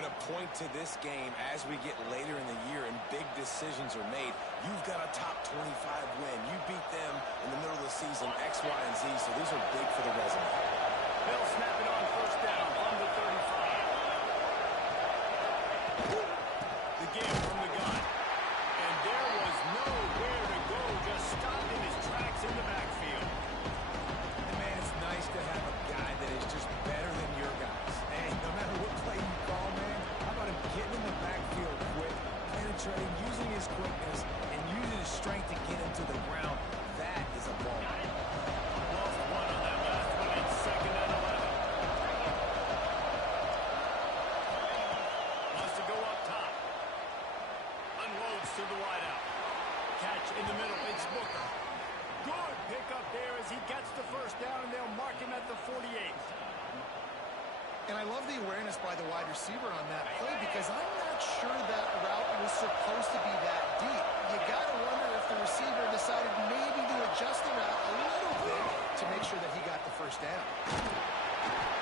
going to point to this game as we get later in the year and big decisions are made. You've got a top 25 win. You beat them in the middle of the season, X, Y, and Z, so these are big for the resume. They'll snap it on first down from the 35. The give from the gun. And there was nowhere to go, just stopped in his tracks in the backfield. And man, it's nice to have a guy that is just better than your guys. And no matter what play you call, man, how about him getting in the backfield quick, penetrating, using his quickness, and using his strength to get him to the ground. That is a ball. Lost one on that last one. It's 2nd and 11. Wants to go up top. Unloads to the wideout. Catch in the middle. It's Booker. Good pickup there as he gets the first down, and they'll mark him at the 48. And I love the awareness by the wide receiver on that play because I'm not sure that route was supposed to be that deep. You got to wonder if the receiver decided maybe to adjust the route a little bit to make sure that he got the first down.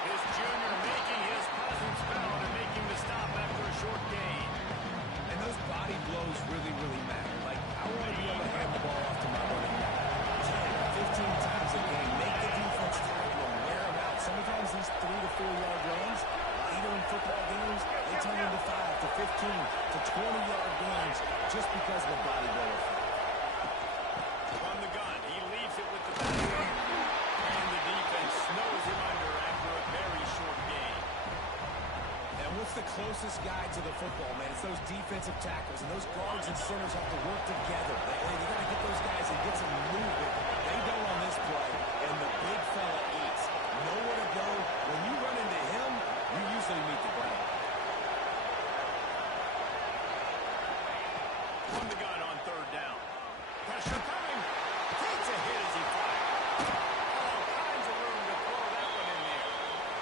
His junior making his presence felt and making the stop after a short gain. And those body blows really, really matter. Like, I want to be able to hand the ball off to my running back 10, 15 times a game. Make the defense tackle him, wear him out. Sometimes these 3 to 4 yard runs, later in football games, they turn into 5 to 15 to 20 yard gains just because of the body blow effect. From the gun, he leaves it with the back. And the defense snows him under after a very short gain. And what's the closest guy to the football, man? It's those defensive tackles, and those guards and centers have to work together. They got to get those guys and get some movement. They don't on this play, and the big fella eats. Nowhere to go. When you run into him, you usually meet the ground. From the gun on 3rd down. Pressure coming. Takes a hit as he fires. All kinds of room to throw that one in there.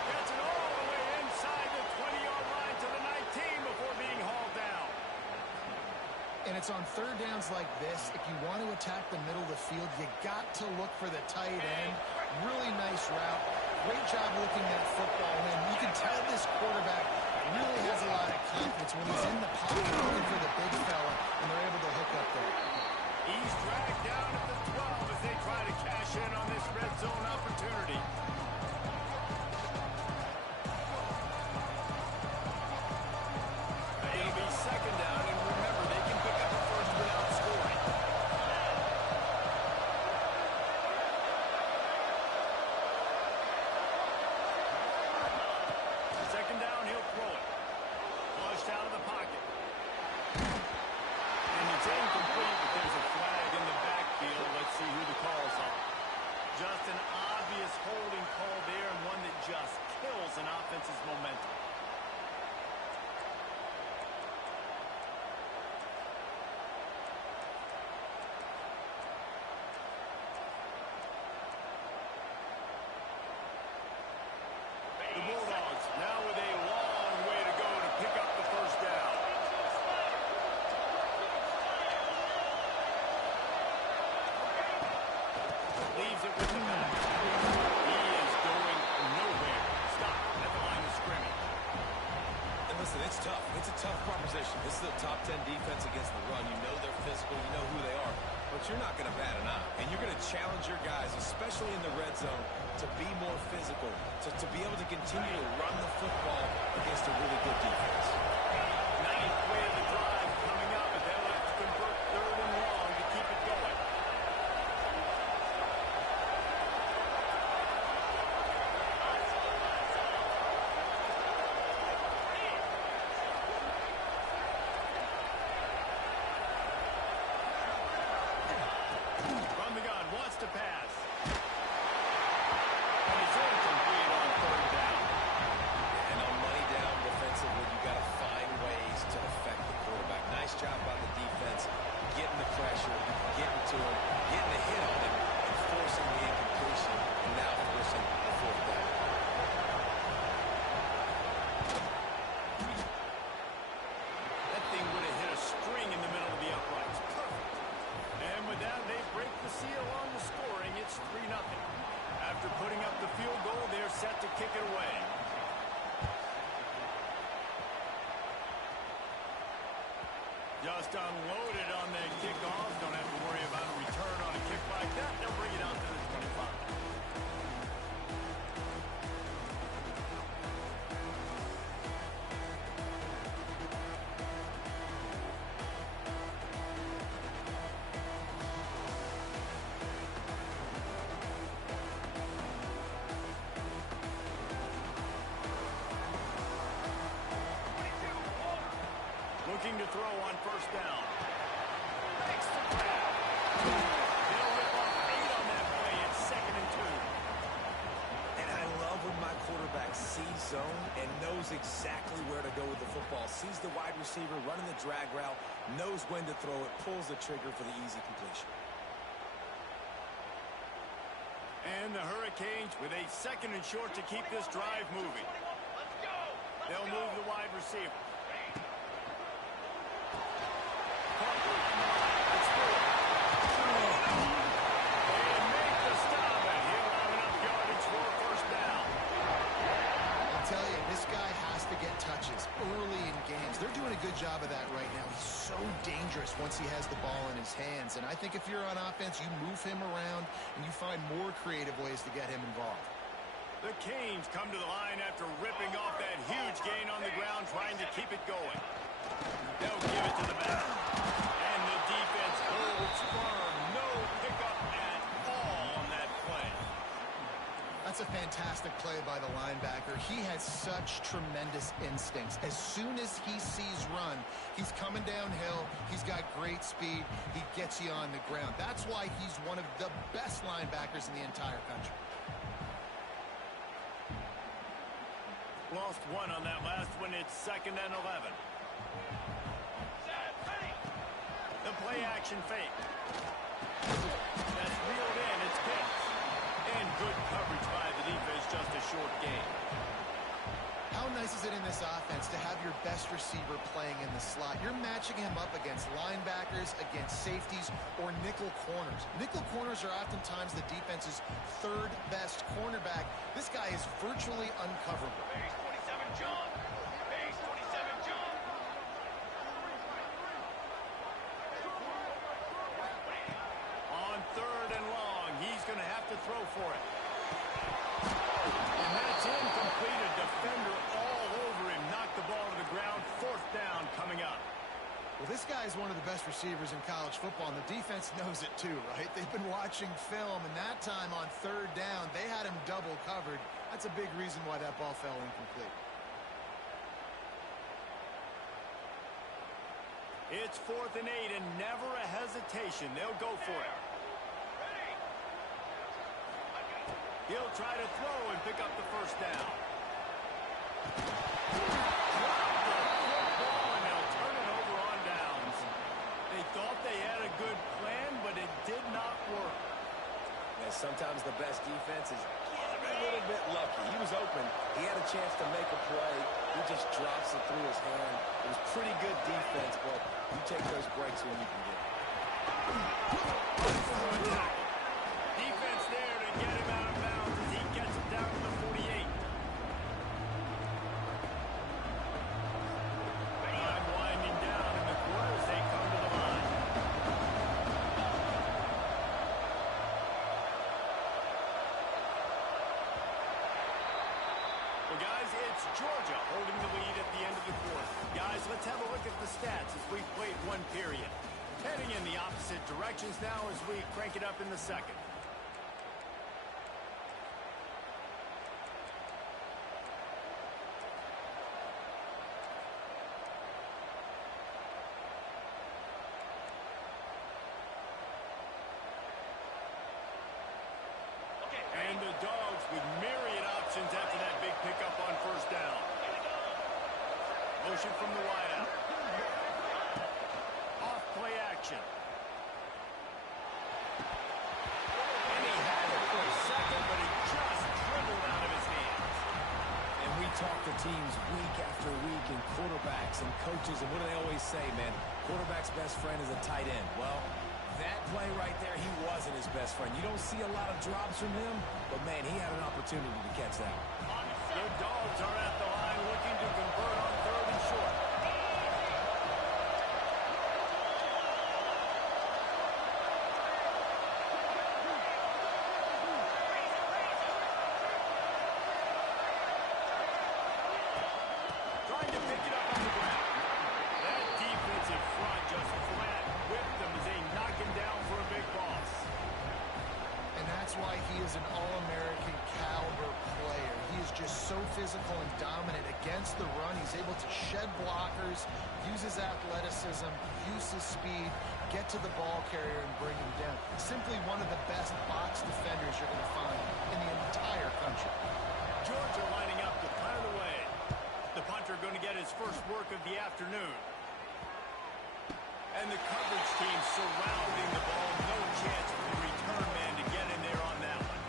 Gets it all the way inside the 20-yard line to the 19 before being hauled down. And it's on 3rd downs like this. If you want to attack the middle of the field, you got to look for the tight end. Really nice route. Great job looking that football in. You can tell this quarterback really has a lot of confidence when he's in the pocket looking for the big fella, and they're able to hook up there. He's dragged down at the 12 as they try to cash in on this red zone opportunity. It'll be 2nd down, and remember, they can pick up a first without scoring. Second down, he'll throw it. Flushed out of the pocket. And it's incomplete, but there's a flag in the backfield. Let's see who the call's on. Just an obvious holding call there, and one that just kills an offense's momentum. The Bulldogs now with a long way to go to pick up the first down. Leaves it with the back. He is going nowhere. Stop at the line of scrimmage. And listen, it's tough. It's a tough proposition. This is a top 10 defense against the run. You know they're physical. You know who they are. But you're not going to bat an eye. And you're going to challenge your guys, especially in the red zone, to be more physical, to be able to continue to run the football against a really good defense. Ninth play of the drive coming up, but they'll have to convert 3rd and long to keep it going. From the gun, wants to pass. And it's incomplete on 3rd down. And on money down defensively, you got to find ways to affect the quarterback. Nice job by the defense, getting the pressure, getting to him, getting the hit on him, and forcing the incompletion, and now forcing the 4th down. That thing would have hit a string in the middle of the uprights. Perfect. And with that, they break the seal on the scoring. Just unloaded on that kickoff. Don't have to worry about a return on a kick like that. They'll bring it out to the 25. Looking to throw on first down. Makes the grab. They'll rip off 8 on that play. It's 2nd and 2. And I love when my quarterback sees zone and knows exactly where to go with the football. Sees the wide receiver running the drag route, knows when to throw it, pulls the trigger for the easy completion. And the Hurricanes with a 2nd and short to keep this drive moving. They'll move the wide receiver. Early in games. They're doing a good job of that right now. He's so dangerous once he has the ball in his hands. And I think if you're on offense, you move him around and you find more creative ways to get him involved. The Canes come to the line after ripping off that huge gain on the ground, trying to keep it going. They'll give it to the back. And the defense holds firm. No pickup at all on that play. That's a fantastic play by the linebacker. He has such tremendous instincts. As soon as he sees run, he's coming downhill. He's got great speed. He gets you on the ground. That's why he's one of the best linebackers in the entire country. Lost 1 on that last one. It's 2nd and 11. The play action fake. That's reeled in. It's picked. And good coverage by the defense, just a short game. How nice is it in this offense to have your best receiver playing in the slot? You're matching him up against linebackers, against safeties, or nickel corners. Nickel corners are oftentimes the defense's 3rd best cornerback. This guy is virtually uncoverable. Base 27 jump. Base 27 jump. On 3rd and long, he's going to have to throw for it. And that's incomplete. A defender all over him. Knocked the ball to the ground. 4th down coming up. Well, this guy is one of the best receivers in college football, and the defense knows it too, right? They've been watching film, and that time on 3rd down, they had him double covered. That's a big reason why that ball fell incomplete. It's 4th and 8, and never a hesitation. They'll go for it. He'll try to throw and pick up the first down. Drop the football, and they'll turn it over on downs. They thought they had a good plan, but it did not work. And sometimes the best defense is a little bit lucky. He was open. He had a chance to make a play. He just drops it through his hand. It was pretty good defense, but you take those breaks when you can get it. Defense there to get him out of bounds as he gets it down to the 48. Time winding down in the quarter as they come to the line. Well, guys, it's Georgia holding the lead at the end of the quarter. Guys, let's have a look at the stats as we've played 1 period. Heading in the opposite directions now as we crank it up in the 2nd. And the Dogs with myriad options after that big pickup on first down. Motion from the wideout. Off play action. And he had it for a second, but it just dribbled out of his hands. And we talk to teams week after week and quarterbacks and coaches, and what do they always say, man? Quarterback's best friend is a tight end. Well, that play right there, he wasn't his best friend. You don't see a lot of drops from him, but, man, he had an opportunity to catch that. The Dogs are at the line looking to convert on 3rd and short. just so physical and dominant against the run. He's able to shed blockers, use his athleticism, use his speed, get to the ball carrier and bring him down. Simply one of the best box defenders you're going to find in the entire country. Georgia lining up to punt it away. The punter going to get his first work of the afternoon. And the coverage team surrounding the ball. No chance for the return man to get in there on that one.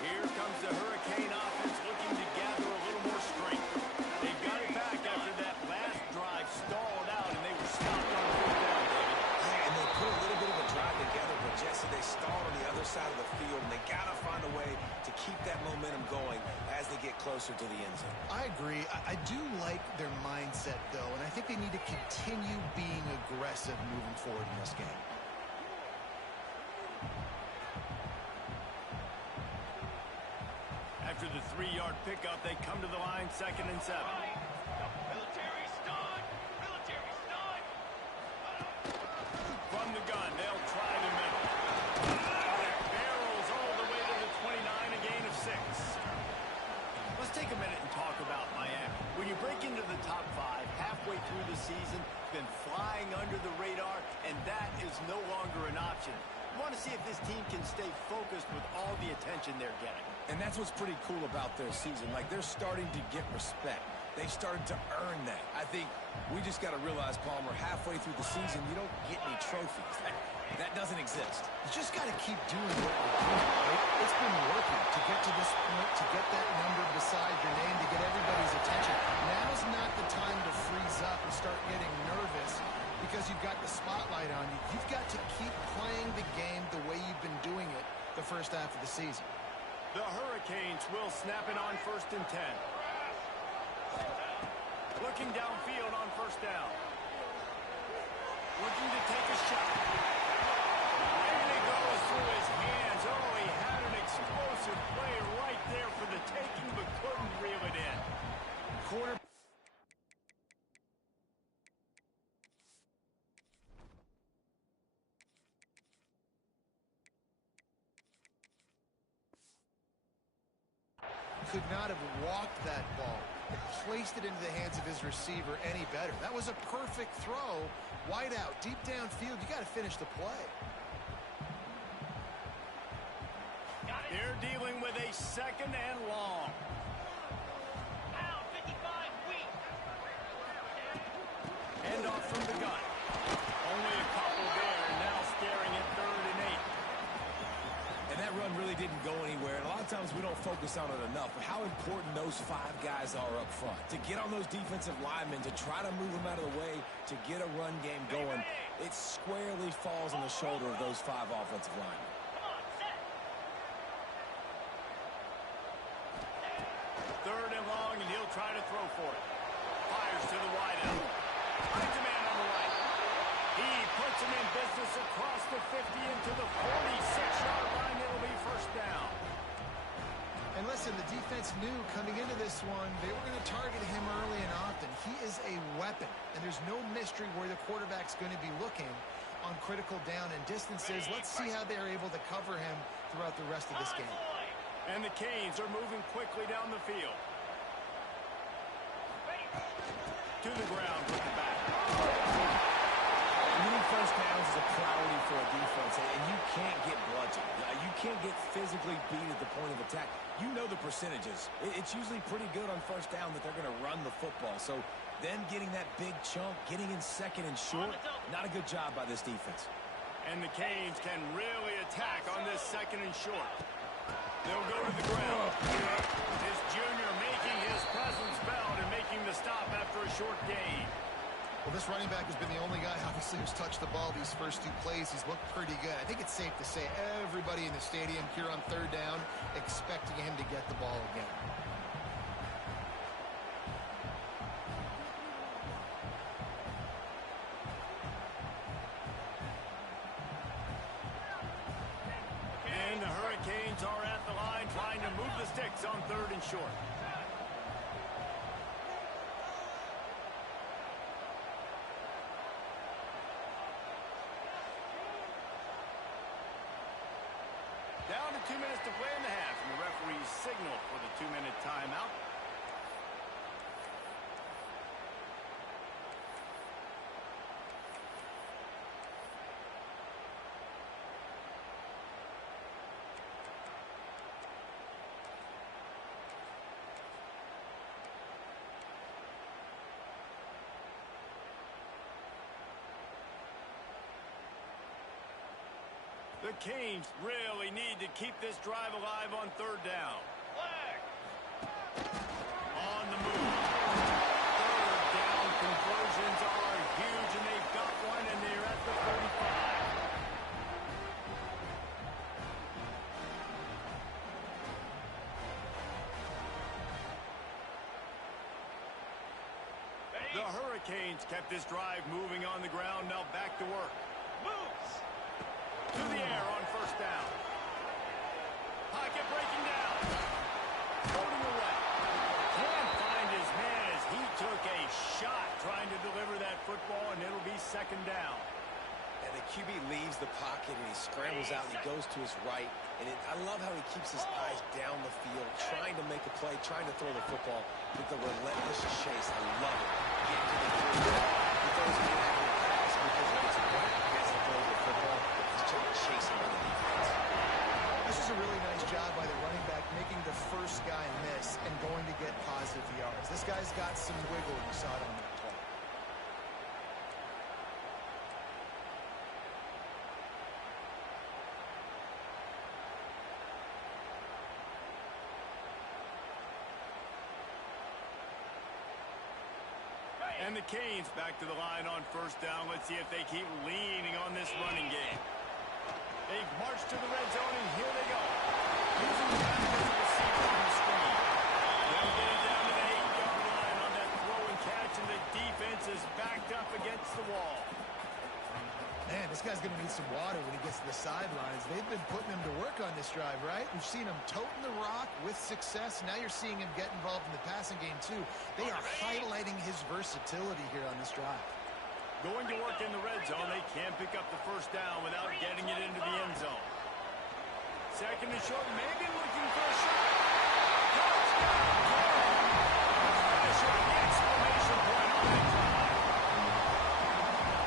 Here comes the Hurricane offense looking to gather a little more strength. They got it back after that last drive stalled out, and they were stopped on fourth down, David. And they put a little bit of a drive together, but Jesse, they stalled on the other side of the field, and they got to find a way to keep that momentum going as they get closer to the end zone. I agree. I do like their mindset, though, and I think they need to continue being aggressive moving forward in this game. After the 3-yard pickup, they come to the line, 2nd and 7. Military stun! Military stun! From the gun, they'll try the middle. Barrels all the way to the 29, a gain of 6. Let's take a minute and talk about Miami. When you break into the top 5 halfway through the season, been flying under the radar, and that is no longer an option. You want to see if this team can stay focused with all the attention they're getting. And that's what's pretty cool about their season. Like, they're starting to get respect. They've started to earn that. I think we just got to realize, Palmer, halfway through the season, you don't get any trophies. That doesn't exist. You just got to keep doing what you're doing, right? It's been working to get to this point, to get that number beside your name, to get everybody's attention. Now's not the time to freeze up and start getting nervous because you've got the spotlight on you. You've got to keep playing the game the way you've been doing it the first half of the season. The Hurricanes will snap it on 1st and 10. Looking downfield on 1st down. Looking to take a shot. And it goes through his hands. Oh, he had an explosive play right there for the taking, but couldn't reel it in. Quarter. Could not have walked that ball and placed it into the hands of his receiver any better. That was a perfect throw. Wide out, deep downfield. You got to finish the play. They're dealing with a 2nd and long. Out, 55, weak. End off from the gun. Only a couple there, and now staring at 3rd and 8. And that run really didn't go anywhere. And a lot of times we don't focus on it enough, but how important those 5 guys are up front. To get on those defensive linemen, to try to move them out of the way, to get a run game going, it squarely falls on the shoulder of those 5 offensive linemen. Come on, set. 3rd and long, and he'll try to throw for it. Fires to the wideout. Finds a man on the right. He puts him in business across the 50 into the 46-yard line. It'll be 1st down. And listen, the defense knew coming into this one, they were going to target him early and often. He is a weapon, and there's no mystery where the quarterback's going to be looking on critical down and distances. Let's see how they're able to cover him throughout the rest of this game. And the Canes are moving quickly down the field. To the ground with the back. Winning 1st downs is a priority for a defense, and you can't get bludgeoned. You can't get physically beat at the point of attack. You know the percentages. It's usually pretty good on 1st down that they're going to run the football. So then getting that big chunk, getting in 2nd and short, not a good job by this defense. And the Canes can really attack on this 2nd and short. They'll go to the ground. This junior making his presence felt and making the stop after a short gain. Well, this running back has been the only guy, obviously, who's touched the ball these first 2 plays. He's looked pretty good. I think it's safe to say everybody in the stadium here on 3rd down expecting him to get the ball again. And the Hurricanes are at the line trying to move the sticks on 3rd and short. 2 minutes to play in the half, and the referee's signal for the 2-minute timeout. The Canes really need to keep this drive alive on 3rd down. Flag. On the move. 3rd down conversions are huge, and they've got one, and they're at the 35. Ready? The Hurricanes kept this drive moving on the ground. Now back to work. Moves. To the air on 1st down. Pocket breaking down. Floating away. Can't find his man as he took a shot trying to deliver that football, and it'll be 2nd down. And the QB leaves the pocket and he scrambles out and he goes to his right. And I love how he keeps his eyes down the field, trying to make a play, trying to throw the football with the relentless chase. I love it. Get to the 3. He throws an inaccurate pass because he gets whacked as he throws the football. He's trying to chase him on the defense. This is a really nice job by the running back, making the first guy miss and going to get positive yards. This guy's got some wiggle. You saw it on that play. And the Canes back to the line on 1st down. Let's see if they keep leaning on this running game. They've marched to the red zone, and here they go. Using the back as a receiver on the screen. They'll get it down to the 8-yard line on that throw and catch, and the defense is backed up against the wall. Man, this guy's going to need some water when he gets to the sidelines. They've been putting him to work on this drive, right? We've seen him toting the rock with success. Now you're seeing him get involved in the passing game, too. They are highlighting his versatility here on this drive. Going to work in the red zone. They can't pick up the 1st down without getting it into the end zone. 2nd and short, maybe looking for a shot. Touchdown! Finishing the exclamation point on that drive.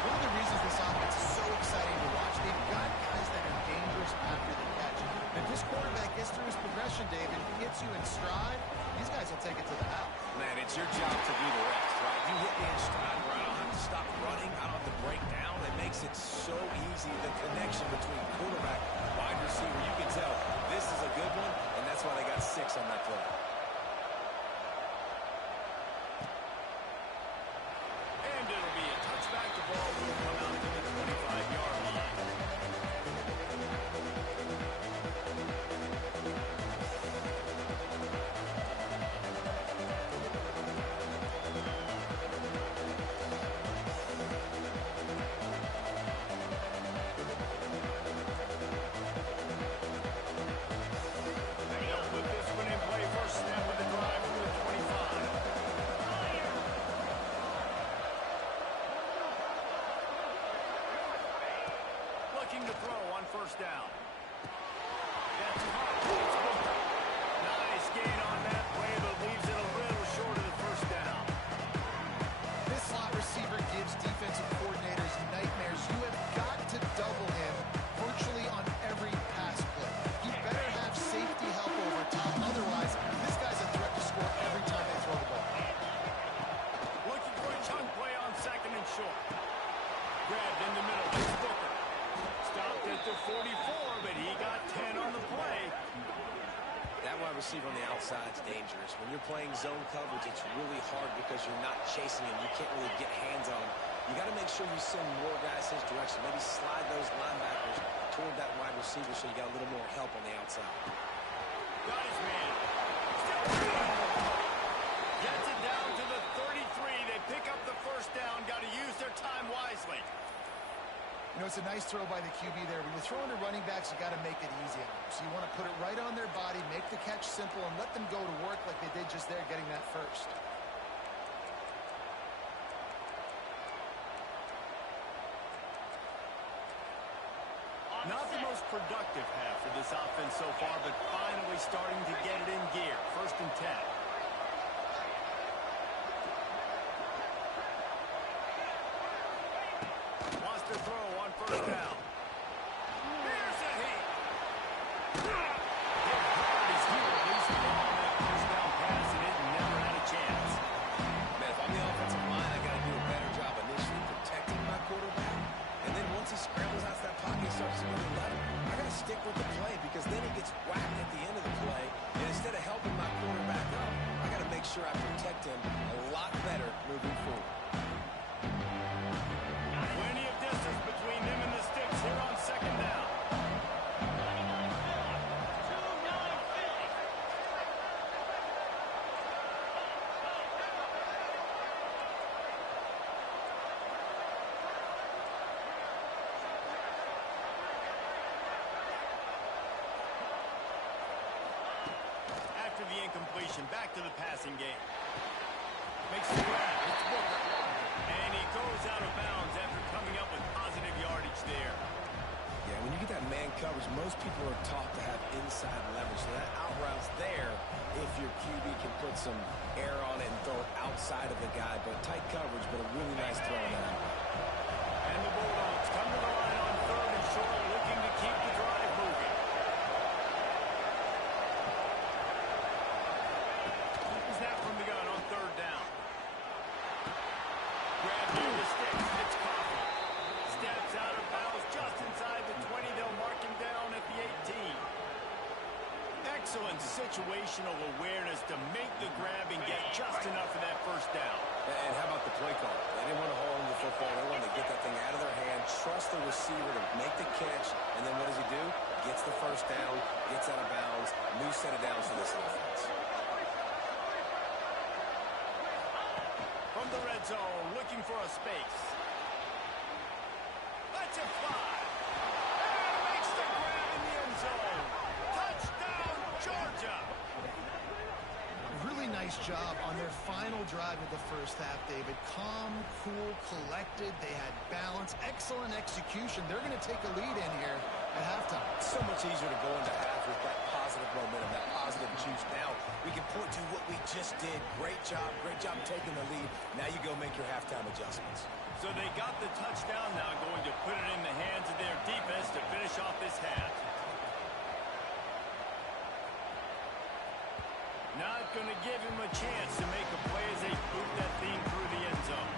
One of the reasons this offense is so exciting to watch, they've got guys that are dangerous after the catch. And if this quarterback gets through his progression, David, gets you in stride, these guys will take it to the house. Man, it's your job to do the rest, right? You hit me in stride where I don't have to stop running. I don't have to break down. It makes it so easy, the connection between quarterback, wide receiver. You can tell this is a good one, and that's why they got 6 on that play. And it'll be a touchback. The ball will come out to the 25-yard line. They'll put this one in play. First snap of the drive from the 25. Looking to throw on 1st down. That's hot. It's Booker. Nice gain on that play, but leaves it a little short of the 1st down. This slot receiver gives defensive coordinators nightmares. You have got to double him virtually on every pass play. You better have safety help over top. Otherwise, this guy's a threat to score every time they throw the ball. Looking for a chunk play on 2nd and short. Grabbed in the middle. It's Booker. Stopped at the 44, but he got 10 on the play. That wide receiver on the outside is dangerous. When you're playing zone coverage, it's really hard because you're not chasing him. You can't really get hands on him. You got to make sure you send more guys his direction. Maybe slide those linebackers toward that wide receiver so you got a little more help on the outside. Got his man. Still running. Gets it down to the 33. They pick up the 1st down. Got to use their time wisely. You know, it's a nice throw by the QB there. When you're throwing to running backs, you got to make it easy on them. So you want to put it right on their body, make the catch simple, and let them go to work like they did just there, getting that first. On Not the most productive half for this offense so far, but finally starting to get it in gear. 1st and 10. Wants to throw on 1st down. Here's a heat. He's here, at least on that 1st down pass, and it never had a chance. Man, if I'm the offensive line, I got to do a better job initially protecting my quarterback. And then once he scrambles out of that pocket, starts to go to the left, I got to stick with the play because then he gets whacked at the end of the play. And instead of helping my quarterback up, I got to make sure I protect him a lot better moving forward. Plenty of distance between them and the sticks here on 2nd down. 29-Philly. After the incompletion, back to the passing game. Makes the grab. It's Booker. And he goes out of bounds after coming up with positive yardage there. Yeah, when you get that man coverage, most people are taught to have inside leverage. So that out route's there if your QB can put some air on it and throw it outside of the guy. But tight coverage, but a really nice throw in that. And the Bulldogs come to the line on 3rd and short, looking to keep the drive moving. Snap from the gun on 3rd down. Grab near the sticks. It's Coffee. Steps out of bounds just inside the 20. They'll mark him down at the 18. Excellent situational awareness to make the grab and get just enough of that 1st down. And how about the play call? They didn't want to hold on to the football. They wanted to get that thing out of their hand, trust the receiver to make the catch, and then what does he do? Gets the 1st down, gets out of bounds, new set of downs for this offense. From the red zone, looking for a space. Let's it fly. And makes the grab in the end zone. Touchdown, Georgia. Really nice job on their final drive of the 1st half, David. Calm, cool, collected. They had balance. Excellent execution. They're going to take a lead in here at halftime. So much easier to go into half with that positive momentum, that positive juice. Now we can point to what we just did. Great job taking the lead. Now you go make your halftime adjustments. So they got the touchdown, now going to put it in the hands of their defense to finish off this half. Not going to give him a chance to make a play as they boot that thing through the end zone.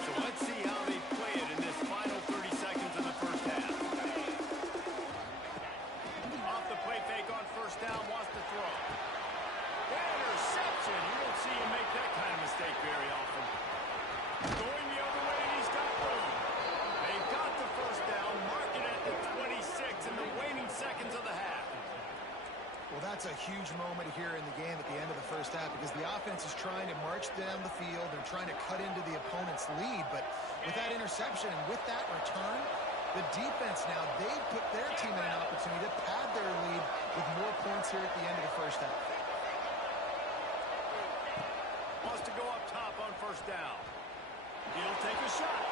So let's see how they play it in this final 30 seconds of the 1st half. Off the play fake on 1st down, wants to throw. Interception. You don't see him make that kind of mistake very often. Going the other way, and he's got room. They've got the 1st down, mark it at the 26 in the waning seconds of the half. Well, that's a huge moment here in the game at the end of the 1st half because the offense is trying to march down the field. They're trying to cut into the opponent's lead. But with that interception and with that return, the defense now, they've put their team in an opportunity to pad their lead with more points here at the end of the 1st half. Wants to go up top on 1st down. He'll take a shot.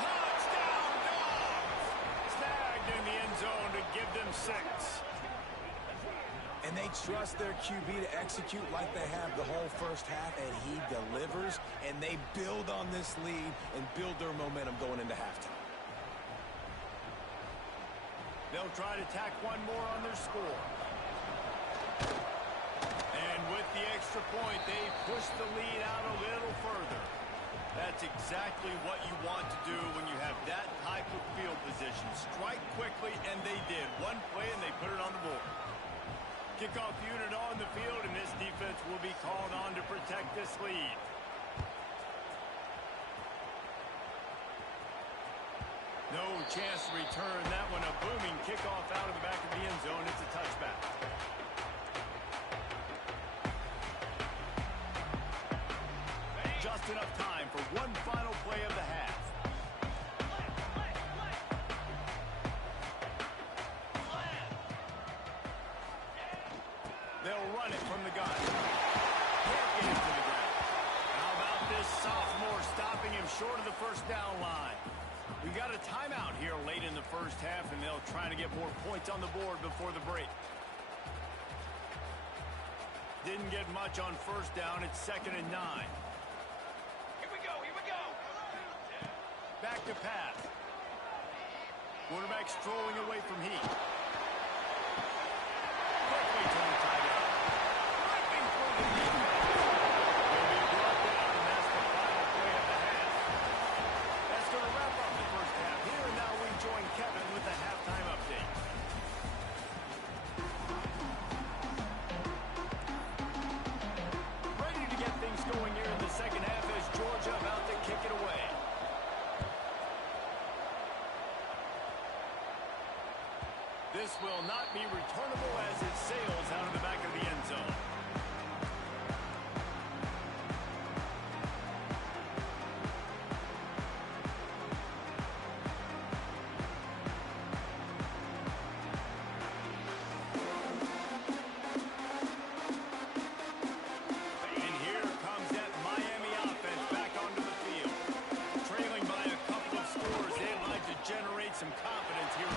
Touchdown, Dogs! Snagged in the end zone to give them 6. And they trust their QB to execute like they have the whole 1st half, and he delivers, and they build on this lead and build their momentum going into halftime. They'll try to tack one more on their score. And with the extra point, they push the lead out a little further. That's exactly what you want to do when you have that type of field position. Strike quickly, and they did. One play, and they put it on the board. Kickoff unit on the field, and this defense will be called on to protect this lead. No chance to return that one. A booming kickoff out of the back of the end zone. It's a touchback. Just enough time for one final play first half, and they'll try to get more points on the board before the break. Didn't get much on first down. It's 2nd and 9. Here we go, here we go. Back to pass. Quarterback strolling away from Heat. Quickly to the tight end. Ripping through the defense. Will be brought down, and that's the final play of the half. That's going to wrap up the first half here, and now we join Kevin with the halftime update. Ready to get things going here in the second half as Georgia about to kick it away. This will not be returnable as it sails out of the back of the end zone. And here comes that Miami offense back onto the field. Trailing by a couple of scores, they'd like to generate some confidence here.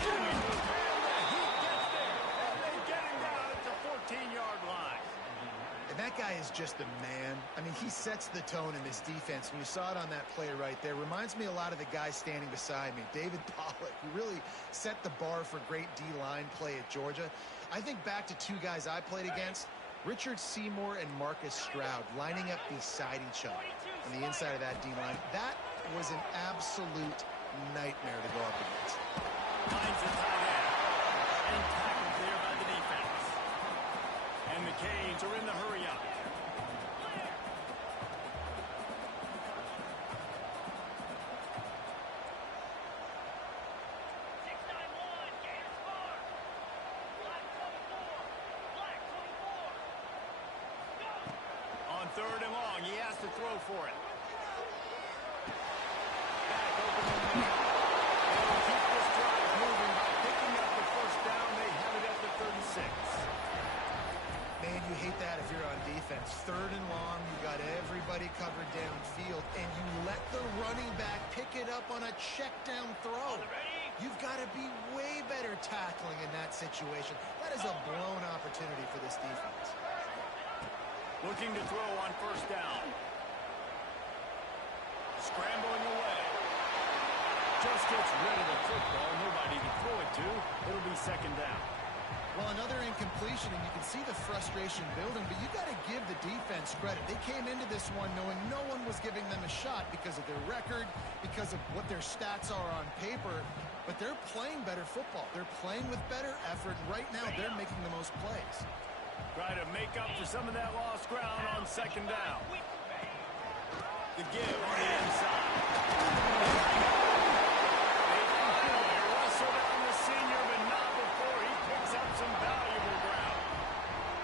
And that guy is just a man. I mean, he sets the tone in this defense, and you saw it on that play right there. Reminds me a lot of the guy standing beside me, David Pollock, who really set the bar for great D-line play at Georgia. I think back to two guys I played against, Richard Seymour and Marcus Stroud, lining up beside each other on the inside of that D-line. That was an absolute nightmare to go up against. Finds the tight end and tackled there by the defense. And the Canes are in the hurry-up. On 3rd and long, he has to throw for it. Back open in the middle. They'll keep this drive moving by picking up the first down. They have it at the 36. Man, you hate that if you're on defense. 3rd and long, you got everybody covered downfield, and you let the running back pick it up on a check down throw. You've got to be way better tackling in that situation. That is a blown opportunity for this defense. Looking to throw on first down. Scrambling away. Just gets rid of the football. Nobody to throw it to. It'll be 2nd down. Well, another incompletion, and you can see the frustration building, but you got to give the defense credit. They came into this one knowing no one was giving them a shot because of their record, because of what their stats are on paper, but they're playing better football. They're playing with better effort. Right now, they're making the most plays. Try to make up for some of that lost ground on 2nd down. The give on the inside. They wrestle down the senior, but not before he picks up some valuable ground.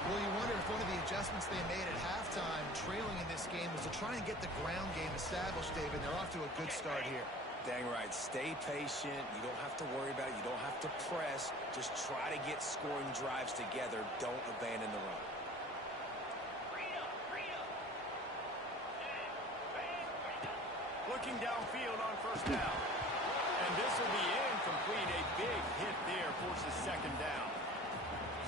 Well, you wonder if one of the adjustments they made at halftime, trailing in this game, was to try and get the ground game established, David. They're off to a good start here. Dang right. Stay patient. You don't have to worry about it. You don't have to press. Just try to get scoring drives together. Don't abandon the run. Looking downfield on first down. And this will be incomplete. A big hit there forces 2nd down.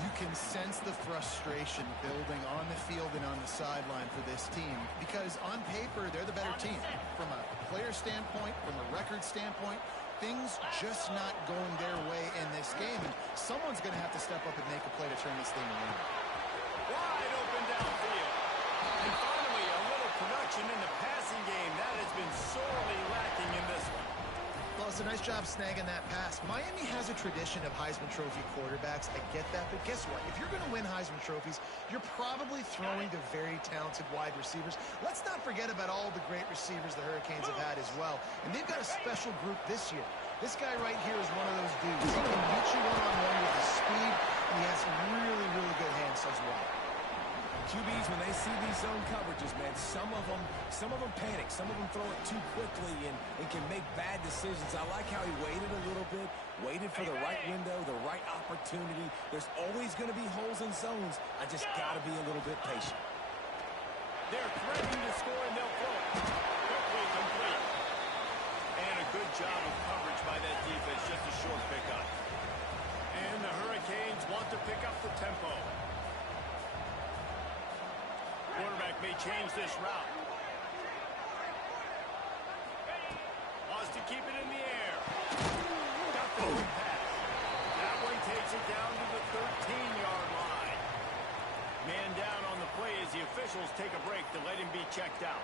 You can sense the frustration building on the field and on the sideline for this team because on paper, they're the better team. From a player standpoint, from a record standpoint, things just not going their way in this game. And someone's going to have to step up and make a play to turn this thing around. Wide open downfield. And finally, a little production in the passing game. That has been sorely lacking in this one. Well, it's a nice job snagging that pass. Miami has a tradition of Heisman Trophy quarterbacks. I get that, but guess what? If you're going to win Heisman Trophies, you're probably throwing to very talented wide receivers. Let's not forget about all the great receivers the Hurricanes have had as well. And they've got a special group this year. This guy right here is one of those dudes. He can beat you one-on-one with his speed, and he has really, really good hands as well. QBs, when they see these zone coverages, man, some of them panic. Some of them throw it too quickly and can make bad decisions. I like how he waited a little bit, waited for the right window, the right opportunity. There's always going to be holes in zones. I just got to be a little bit patient. They're threatening to score, and they'll throw it. Quickly complete. And a good job of coverage by that defense, just a short pickup. And the Hurricanes want to pick up the tempo. Quarterback may change this route. Wants to keep it in the air. Got the quick pass. That one takes it down to the 13-yard line. Man down on the play as the officials take a break to let him be checked out.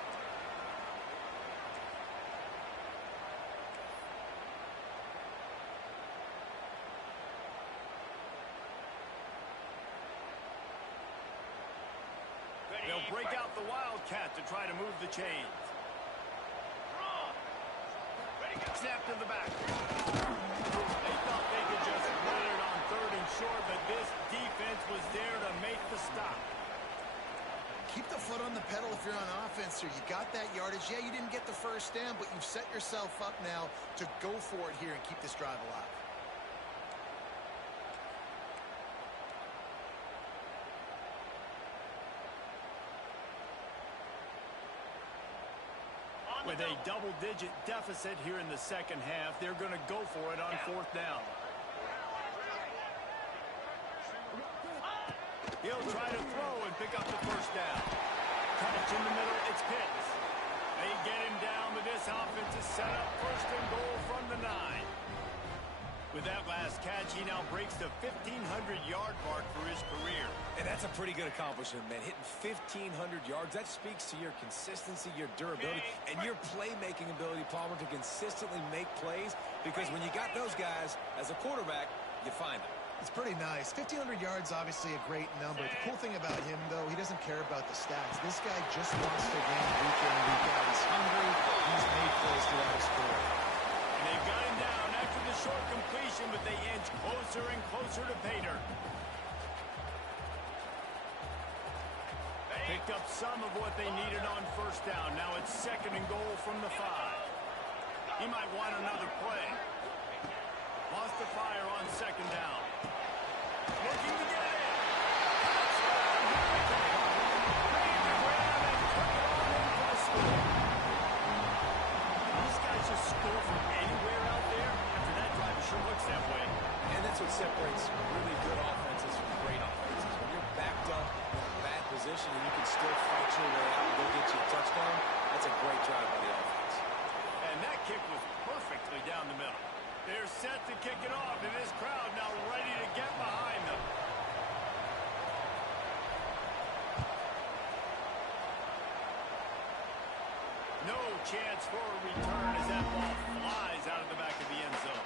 They'll break out the Wildcat to try to move the chains. Snap to the back. They thought they could just run it on 3rd and short, but this defense was there to make the stop. Keep the foot on the pedal if you're on offense here. You got that yardage. Yeah, you didn't get the first down, but you've set yourself up now to go for it here and keep this drive alive. With a double-digit deficit here in the second half, they're going to go for it on 4th down. He'll try to throw and pick up the first down. Catch in the middle, it's Pitts. They get him down, but this offense is set up 1st and goal from the 9. With that last catch, he now breaks the 1,500-yard mark for his career. And that's a pretty good accomplishment, man. Hitting 1,500 yards, that speaks to your consistency, your durability, and your playmaking ability, Palmer, to consistently make plays. Because when you got those guys, as a quarterback, you find them. It's pretty nice. 1,500 yards, obviously a great number. The cool thing about him, though, he doesn't care about the stats. This guy just wants to win week in and week out. He's hungry. He's made plays throughout his career. And they've got him down after the short completion, but they inch closer and closer to pay dirt. Picked up some of what they needed on 1st down. Now it's 2nd and goal from the 5. He might want another play. Lost the fire on 2nd down. Looking to get it. Made the grab and took it on in for the score. These guys just score from anywhere out there. After that drive, it sure looks that way. And that's what separates really good offenses from great offenses. When you're backed up in a bad position and you can still fight your way out and go get you a touchdown, that's a great drive by the offense. And that kick was perfectly down the middle. They're set to kick it off, and this crowd now ready to get behind them. No chance for a return as that ball flies out of the back of the end zone.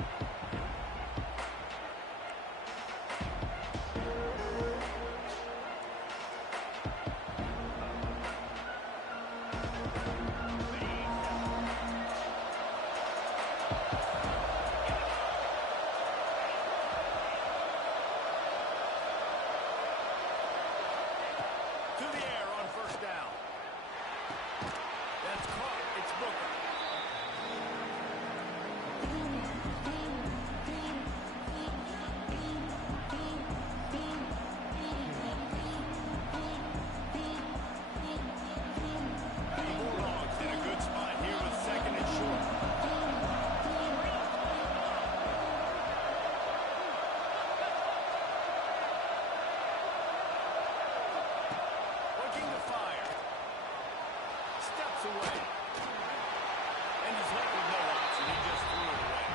Away. And he's left with no option. He just threw it away.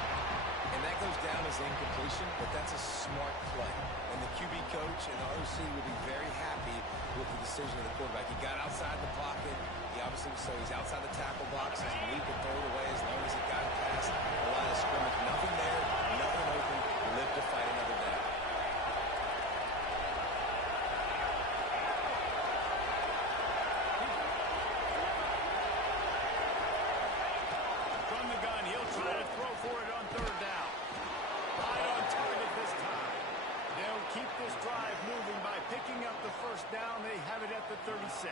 And that goes down as incompletion, but that's a smart play. And the QB coach and the OC will be very happy with the decision of the quarterback. He got outside the pocket. He obviously was so he's outside the tackle box. He's moved to throw it away as long as he got it past the line of scrimmage. Nothing there, nothing open. Live to fight another down. Down, they have it at the 36.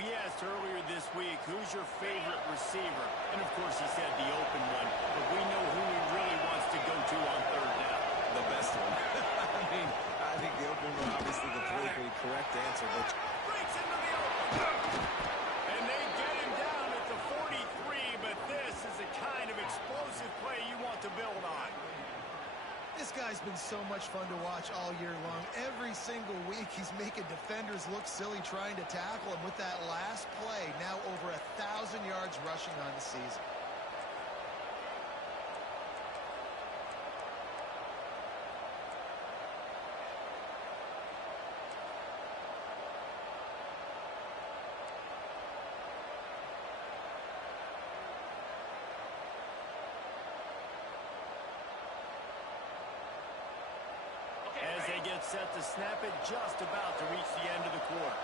We asked earlier this week, who's your favorite receiver? And of course he said the open one, but we know who he really wants to go to on 3rd down. The best one. I think the open one, obviously the politically correct answer, but breaks into the open. And they get him down at the 43, but this much fun to watch all year long. Every single week, he's making defenders look silly trying to tackle him. With that last play, now over 1,000 yards rushing on the season. As they get set to snap it, just about to reach the end of the quarter.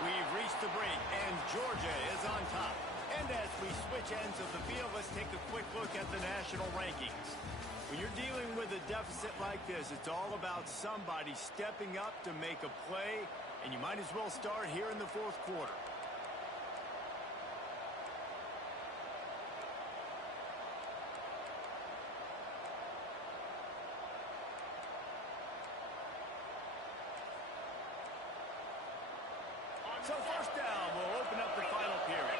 We've reached the break, and Georgia is on top. And as we switch ends of the field, let's take a quick look at the national rankings. When you're dealing with a deficit like this, it's all about somebody stepping up to make a play, and you might as well start here in the fourth quarter. So first down will open up the final period.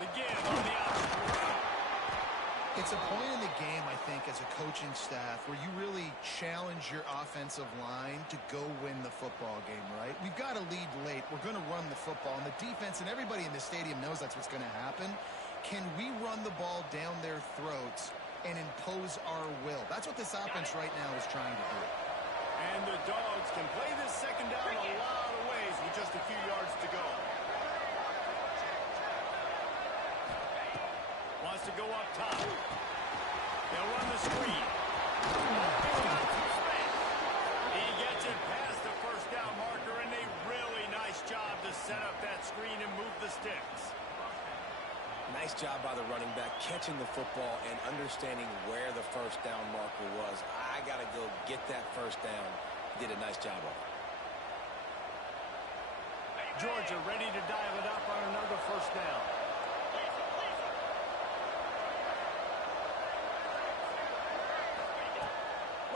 Again on the option. It's a point in the game, I think, as a coaching staff where you really challenge your offensive line to go win the football game, right? We've got to lead late. We're going to run the football. And the defense and everybody in the stadium knows that's what's going to happen. Can we run the ball down their throats and impose our will? That's what this offense right now is trying to do. And the Dogs can play this second down a lot of ways with just a few yards to go. Wants to go up top. They'll run the screen. He gets it past the first down marker, and a really nice job to set up that screen and move the sticks. Nice job by the running back, catching the football and understanding where the first down marker was. I got to go get that first down. Did a nice job of it. Georgia ready to dial it up on another first down.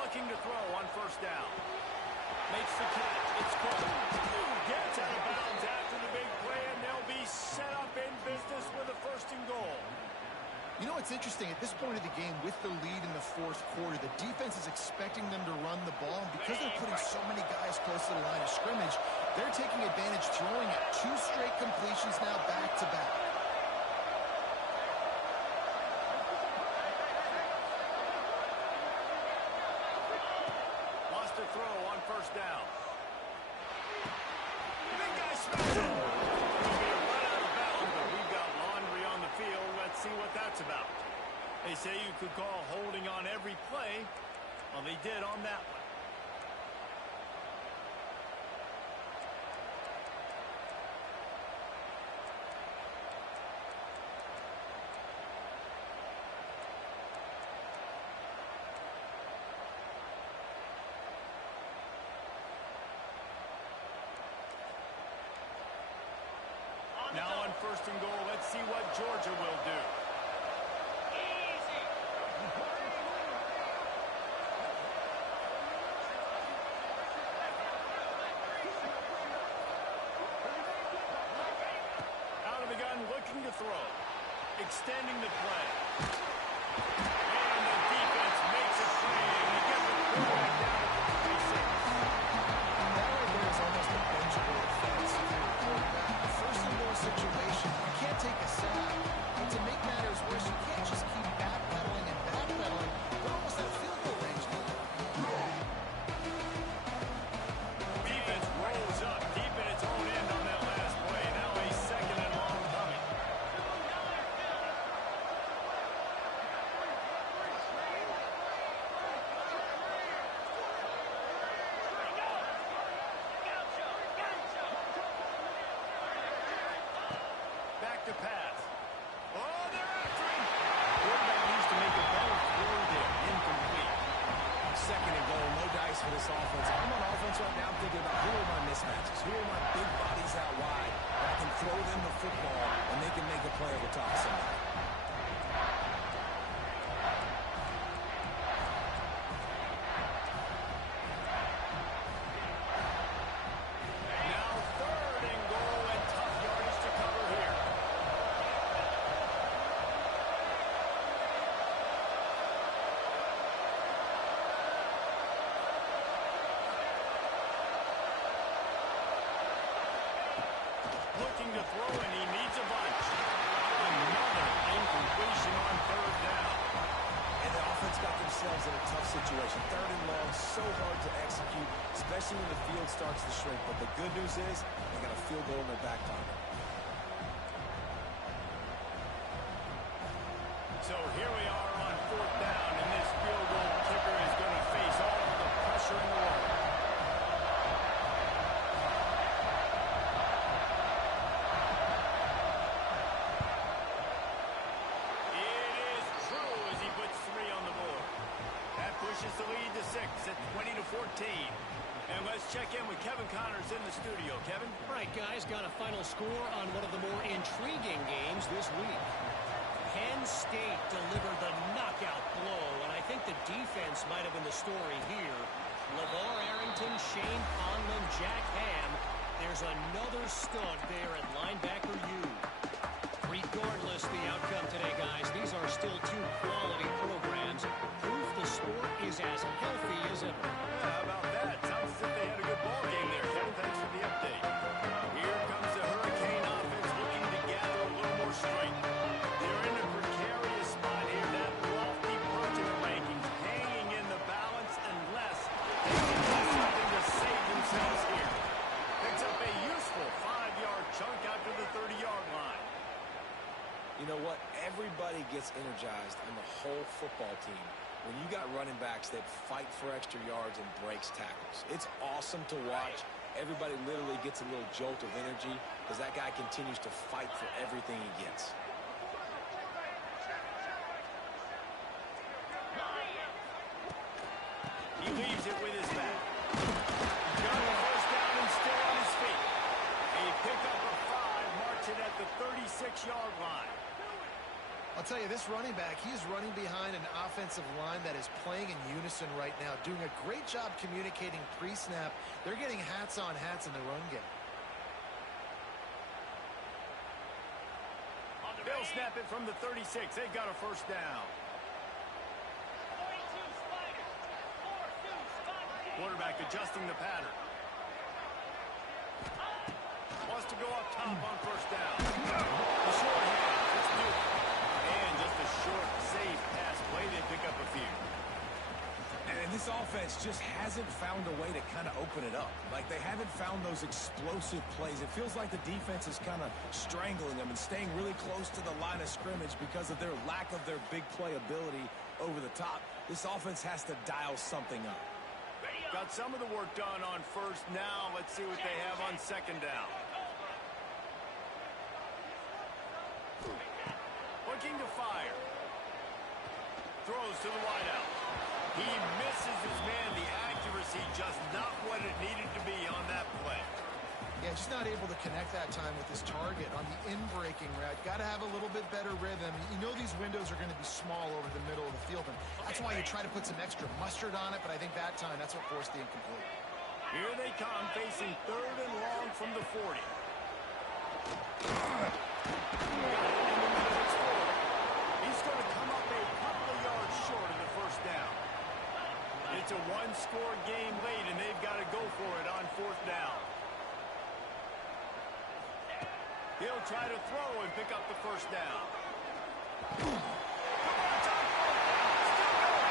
Looking to throw on first down. Makes the catch. It's caught. Gets out of bounds after the big play, and they'll be set up in business with a first and goal. You know what's interesting? At this point of the game, with the lead in the fourth quarter, the defense is expecting them to run the ball. And because they're putting so many guys close to the line of scrimmage, they're taking advantage, throwing it 2 straight completions now back-to-back. Wants to throw on first down. Big guy smashes it. See what that's about. They say you could call holding on every play. Well, they did on that one. Now on first and goal, let's see what Georgia will do. Out of the gun, looking to throw. Extending the play. And the defense makes a play, and they get the quarterback down at the 36. That right there is almost a benchable offense. First and goal situation, you can't take a sack. But to make matters worse, you can't just keep backpedaling and backpedaling. They're almost at field goal range now. Defense rolls up deep in its own end on that last play. Now a second and long coming. Back to pass. Oh, they're after him. Quarterback needs to make a better throw there. Incomplete. Second and goal, no dice for this offense. I'm on offense right now thinking about who are my mismatches, who are my big bodies out wide, and I can throw them the football, and they can make a play over top of somebody. situation. Third and long, so hard to execute, especially when the field starts to shrink. But the good news is they got a field goal in their back pocket. So here we are on fourth down, and this field goal kicker is going to face all of the pressure in the world. It is true as he puts 3 on the board. That pushes the lead to 6 at 20-14. And let's check in with Kevin Connors in the studio. Kevin? All right, guys, got a final score on one of the more intriguing games this week. Penn State delivered the knockout blow, and I think the defense might have been the story here. LeVar Arrington, Shane Conlon, Jack Ham. There's another stud there at linebacker U. Regardless the outcome today, guys, these are still 2 quality programs. Proof the sport is as healthy as ever. How about that? Sounds as if they had a good ball game there, Kevin. Thanks for the update. Here comes the Hurricane offense looking to gather a little more strength. They're in a precarious spot here. That lofty perch in the rankings hanging in the balance unless they can do something to save themselves here. Picks up a useful 5-yard chunk out to the 30-yard line. You know what? Everybody gets energized on the whole football team when you got running backs that fight for extra yards and breaks tackles. It's awesome to watch. Everybody literally gets a little jolt of energy because that guy continues to fight for everything he gets. He leaves it with his back. Got the first down and still on his feet. A pickup of 5 marks it at the 36-yard line. I'll tell you, this running back, he's running behind an offensive line that is playing in unison right now, doing a great job communicating pre-snap. They're getting hats on hats in the run game. They'll snap it from the 36. They've got a first down. Quarterback adjusting the pattern. Wants to go up top on first down. The short hand. Let's do it. And just a short, safe pass play. They pick up a few. And this offense just hasn't found a way to kind of open it up. Like, they haven't found those explosive plays. It feels like the defense is kind of strangling them and staying really close to the line of scrimmage because of their lack of their big play ability over the top. This offense has to dial something up. Got some of the work done on first. Now let's see what they have on second down. Looking to fire. Throws to the wideout. He misses his man. The accuracy just not what it needed to be on that play. Yeah, just not able to connect that time with his target on the in-breaking route. Got to have a little bit better rhythm. You know these windows are going to be small over the middle of the field, and that's why you try to put some extra mustard on it, but I think that time that's what forced the incomplete. Here they come, facing third and long from the 40. He's going to come up a couple of yards short of the first down. It's a one-score game late, and they've got to go for it on fourth down. He'll try to throw and pick up the first down. Come on, John. Still going.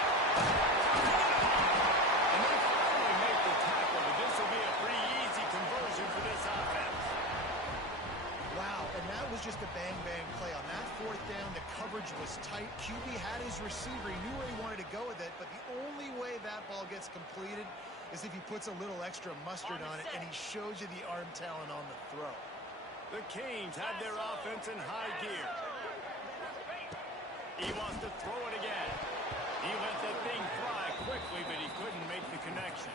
And they finally make the tackle, but this will be a pretty easy conversion for this offense. Wow, and that was just a bang-bang play. On that fourth down, the coverage was tight. QB had his receiver. He knew where he wanted to go with it, but the only way that ball gets completed is if he puts a little extra mustard on it, and he shows you the arm talent on the throw. The Canes have their offense in high gear. He wants to throw it again. He let that thing fly quickly, but he couldn't make the connection.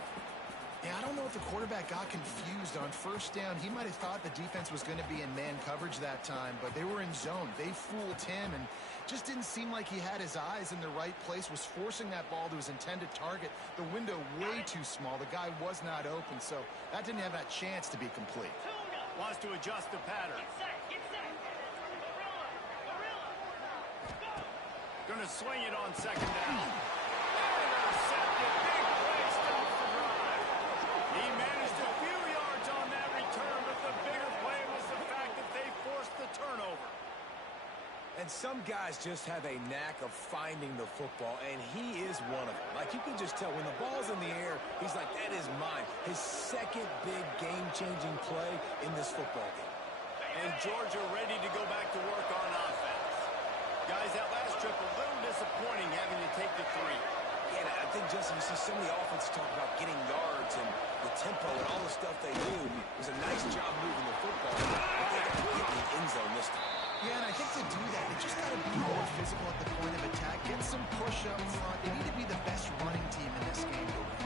Yeah, I don't know if the quarterback got confused on first down. He might have thought the defense was going to be in man coverage that time, but they were in zone. They fooled him and just didn't seem like he had his eyes in the right place, was forcing that ball to his intended target. The window way too small. The guy was not open, so that didn't have that chance to be complete. Wants to adjust the pattern. Gonna swing it on second down. Intercepted. Big play stops the drive. He managed a few yards on that return, but the bigger play was the fact that they forced the turnover. And some guys just have a knack of finding the football, and he is one of them. Like, you can just tell when the ball's in the air, he's like, that is mine. His second big game-changing play in this football game. And Georgia ready to go back to work on offense. Guys, that last trip a little disappointing having to take the 3. Yeah, I think, Justin, you see so many offenses talk about getting yards and the tempo and all the stuff they do. It was a nice job moving the football, but they got to get in the end zone this time. Yeah, and I think to do that, they just got to be more physical at the point of attack. Get some push up front. They need to be the best running team in this game to win.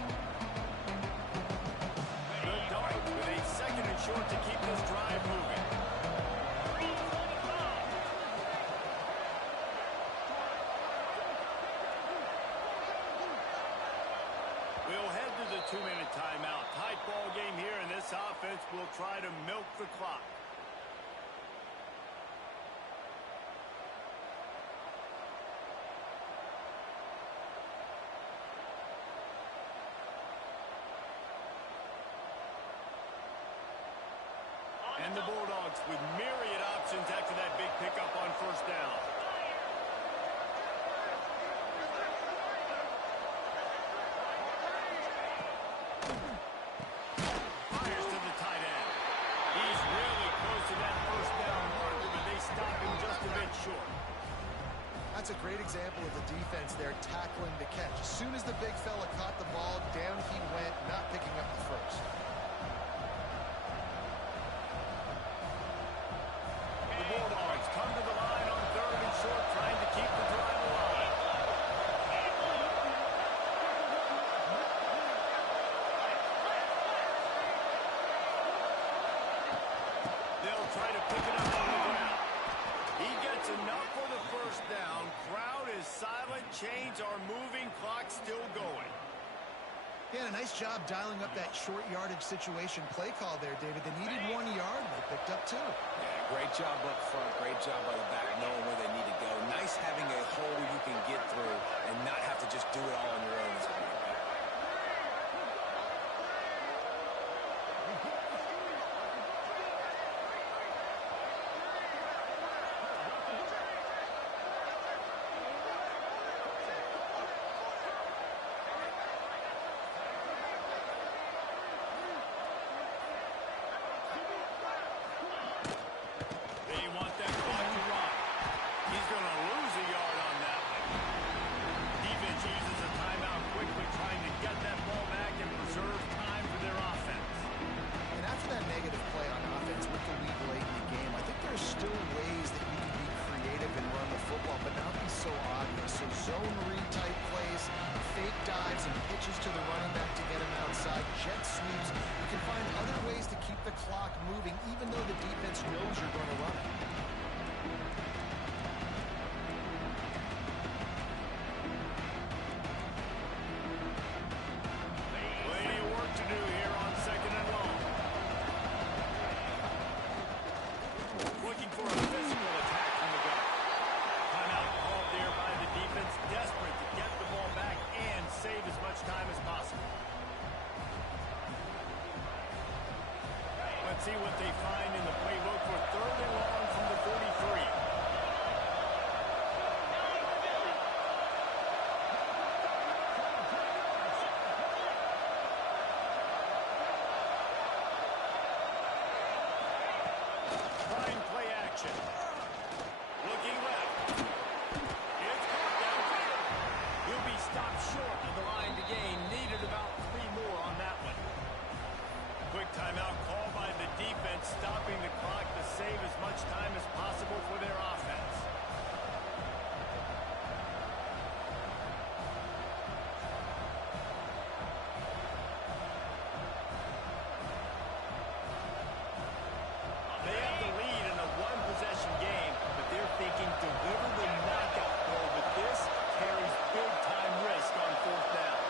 The Dogs with a second and short to keep this drive moving. We'll head to the 2-minute timeout. Tight ball game here, and this offense will try to milk the clock. And the Bulldogs with myriad options after that big pickup on first down. Fires to the tight end. He's really close to that first down marker, but they stop him just a bit short. That's a great example of the defense there tackling the catch. As soon as the big fella caught the ball, down he went, not picking up the first. Bulldogs come to the line on 3rd and short, trying to keep the drive alive. They'll try to pick it up on the ground. He gets enough for the first down. Crowd is silent. Chains are moving. Clock still going. Yeah, a nice job dialing up that short yardage situation play call there, David. They needed 1 yard, and they picked up 2. Yeah, great job up front. Great job by the back knowing where they need to go. Nice having a hole you can get through and not have to just do it all on your own as a quarterback. They want that clock to run. He's going to lose a yard on that one. Defense uses a timeout quickly, trying to get that ball back and preserve time for their offense. And after that negative play on offense with the lead late in the game, I think there's still ways that you can be creative and run the football, but not be so obvious. So zone read type plays, fake dives and pitches to the running back to get him outside, jet sweeps. You can find other ways to keep the clock moving, even though the defense knows you're going to run it. Plenty of work to do here on 2nd and long. Looking for a physical attack from the guard. Timeout called there by the defense, desperate to get the ball back and save as much time as possible. Let's see what they find in the playbook for 3rd and long from the 43. Trying play action. Looking left. It's caught downfield. He'll be stopped short of the line to gain. Needed about 3 more on that one. Quick timeout call by the defense, stopping the clock to save as much time as possible for their offense. They have the lead in a 1-possession game, but they're thinking deliver the knockout goal, but this carries big-time risk on 4th down.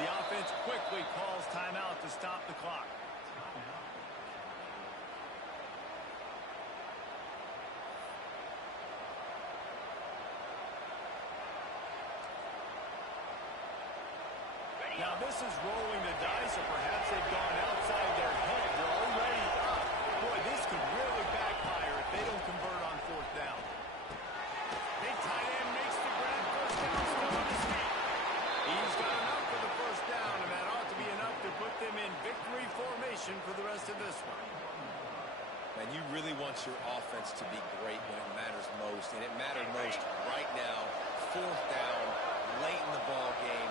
The offense quickly calls timeout to stop the clock. Now this is rolling the dice, or perhaps they've gone outside their head. They're already up. Boy, this could really backfire if they don't convert on 4th down. great when it matters most, and it mattered most right now. 4th down, late in the ball game,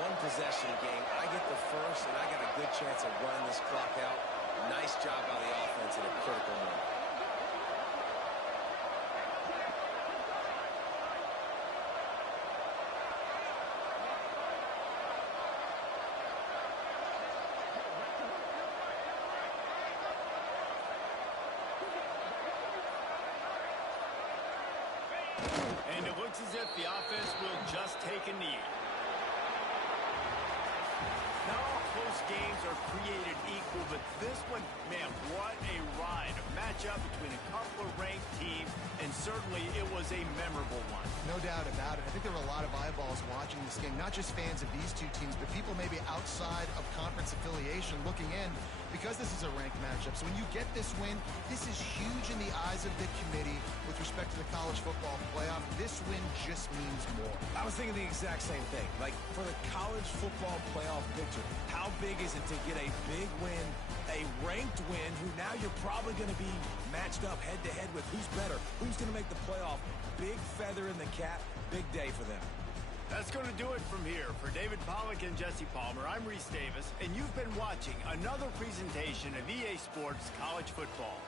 one possession game. I get the first, and I got a good chance of running this clock out. Nice job by the offense at a critical moment. And it looks as if the offense will just take a knee. Not all close games are created equal, but this one, man, what a ride. A matchup between a couple of ranked teams, and certainly it was a memorable one. No doubt about it. I think there were a lot of eyeballs watching this game, not just fans of these two teams, but people maybe outside of conference affiliation looking in because this is a ranked matchup. So when you get this win, this is huge in the eyes of the committee with respect to the college football playoff. This win just means more. I was thinking the exact same thing. Like, for the college football playoff picture, how big is it to get a big win, a ranked win, who now you're probably going to be matched up head-to-head with who's better, who's going to make the playoff. Big feather in the cap, big day for them. That's going to do it from here. For David Pollack and Jesse Palmer, I'm Reese Davis, and you've been watching another presentation of EA Sports College Football.